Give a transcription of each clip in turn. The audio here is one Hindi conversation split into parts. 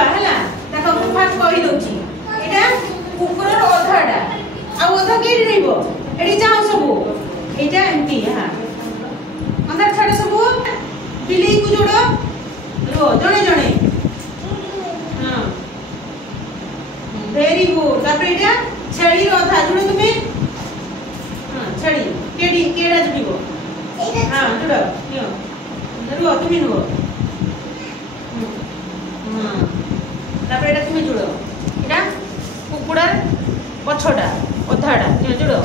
बुझिबा हला देखो मु फास्ट कहि दउची एटा कुकुरर अधाडा आ अधा केडी रहइबो एडी जाओ सबु एटा एंती हां अंदर छाड़ सबु बिली को जोड़ो रो जणे जणे हां वेरी गुड तापर एटा छेड़ी रो अधा जुड़ो तुमे हां छेड़ी केडी केडा जुड़िबो हां जुड़ो नियो रो तुमे नो हां तापर एटा तुमे जुड़ो एटा कुकुडार पछडा अधाडा नियो जुड़ो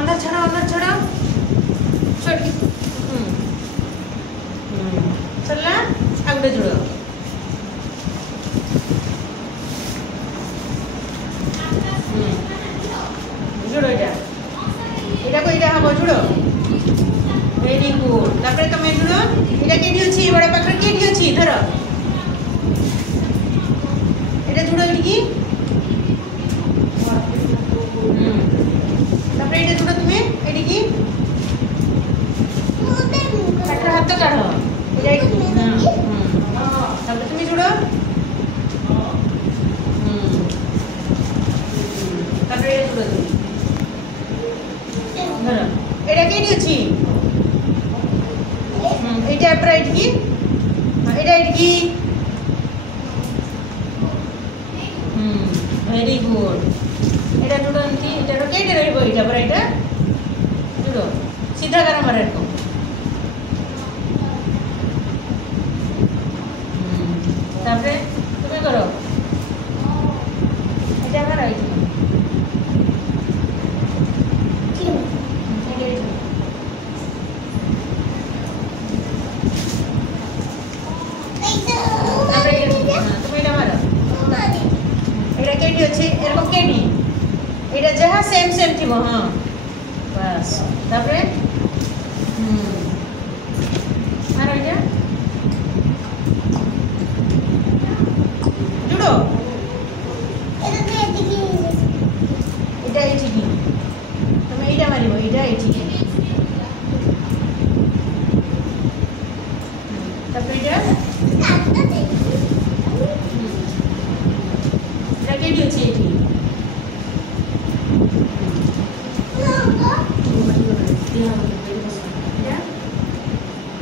अंदर छड़ा छोटी चलना आगे जुड़ो जुड़ो एटा को एटा हम जुड़ो वेरी गुड तापर तुम जुड़ो एटा केडी अछि बड़ा पाखर केडी अछि धर एटा जुड़ो की तापर एटा जुड़ो तुमे एडी की पाखर हाथ काढो एटा तापर तुमे जुड़ो तापर एटा जुड़ो धर एटा केडी अछि एटा प्राइड की एटा की वेरी गुड एटा जुड़ो एंती एटा रो केडी रहइबो एटा पर एटा जुड़ो सीधा कर मारे को तापर तुमे करो एटा मारा एटा केडी अछि एरकम केडी एटा जहा सेम सेम थिबो हां बस तापरे मारो एटा जुड़ो एटा एठी की तमे एटा मारिबो एटा एठी की तापरे एटा केडी अछि एठी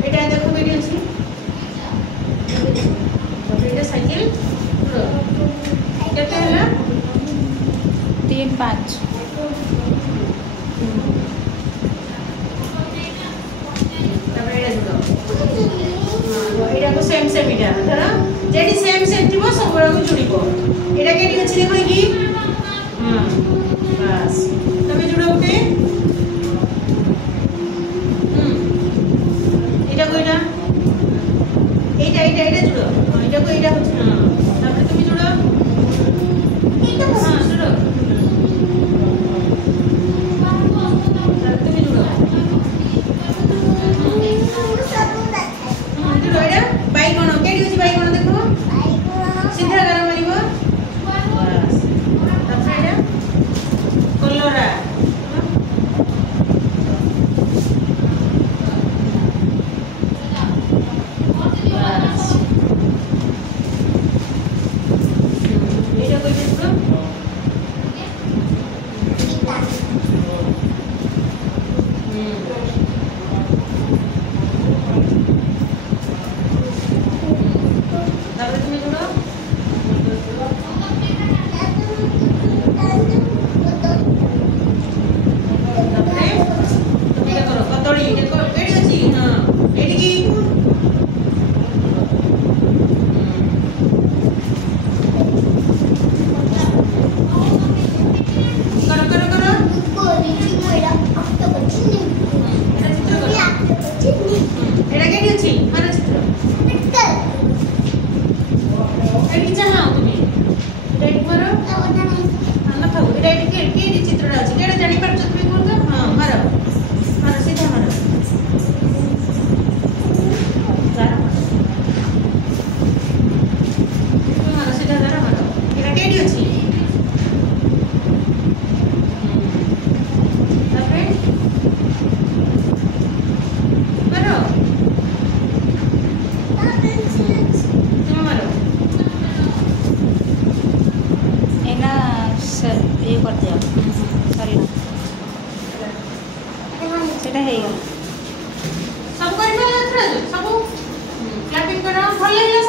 एटा देखो केडी अछि तापर एटा साइकिल केते हला 3 5 तापर एटा जुड़ो हां एटा को सेम सेम एटा धर जेडी सेम सेम थिबो सब को जुड़िबो एटा केडी अछि देखो की हां बस तमे जुड़ो उठे एटा को एटा जुड़ो एटा को एटा होछ हां तापर तुम जुड़ो एटा हां जुड़ो तापर तुम जुड़ो जुड़ो एटा बाइकण केडी होछ बाइकण देखो सीधा कर मारिबो बस तापर एटा कलरा कर दिया सॉरी सेटा हे गया सब कर पे सब क्लैपिंग करो भल लागला